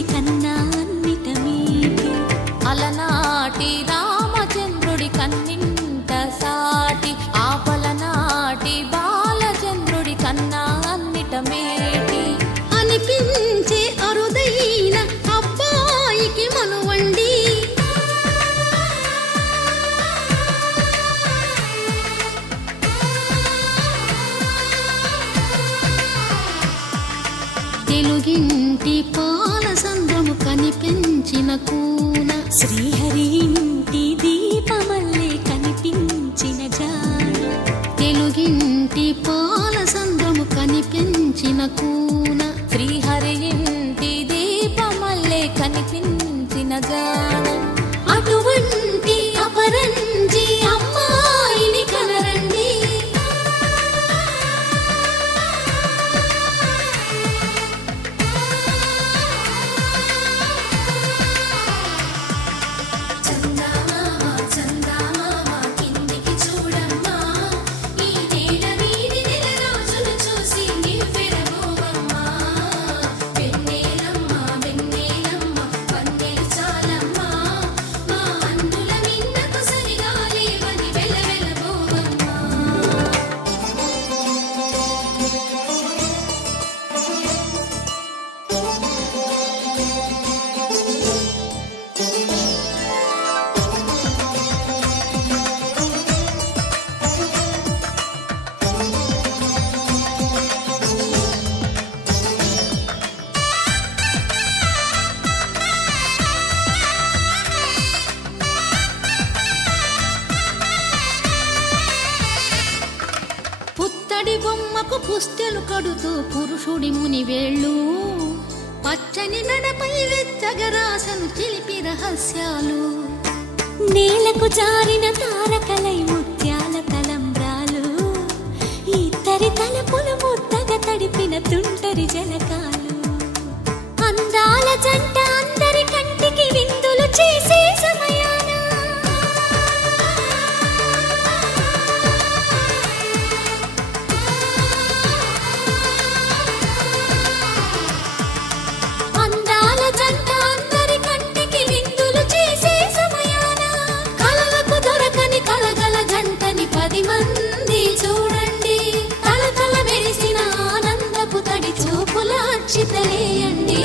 చంద్రుడి కన్నా అన్నిట మీటి అలనాటి రామచంద్రుడి కన్నింట సాటి ఆపలనాటి బాలచంద్రుడి కన్నా అన్నిట మేటి అనిపించే అరుదైన అబ్బాయికి మనువండి తెలుగింటి పాలసంద్రము కనిపించిన కూన శ్రీహరి ఇంటి దీపమల్లే కనిపించిన జాన తెలుగింటి పాలసంద్రము కనిపించిన కూన శ్రీహరి ఇంటి దీపమల్లే కనిపించిన జాన అటువంటి అపరంజి అమ్మాయిని కనరండి పుత్తడి బొమ్మకు పుస్తెలు కడుతూ పురుషుడి ముని వేళ్ళు పచ్చని నడపై వెచ్చగరాసను చిలిపి రహస్యాలు నేలకు జారిన తారకలై ముత్యాల తలంబ్రాలు ఇద్దరి తలపులు ముద్దగా తడిపిన తుంటరి జలకాలు అందాల జంట అందరి కంటికి విందులు చేసే సమయాన అందాల జంట అందరి కంటికి విందులు చేసే సమయాన కలలకు దొరకని కలగల జంటని 10 మంది చూడండి తలతల మెరిసిన ఆనందపు తడి చూపుల అక్షితలేయండి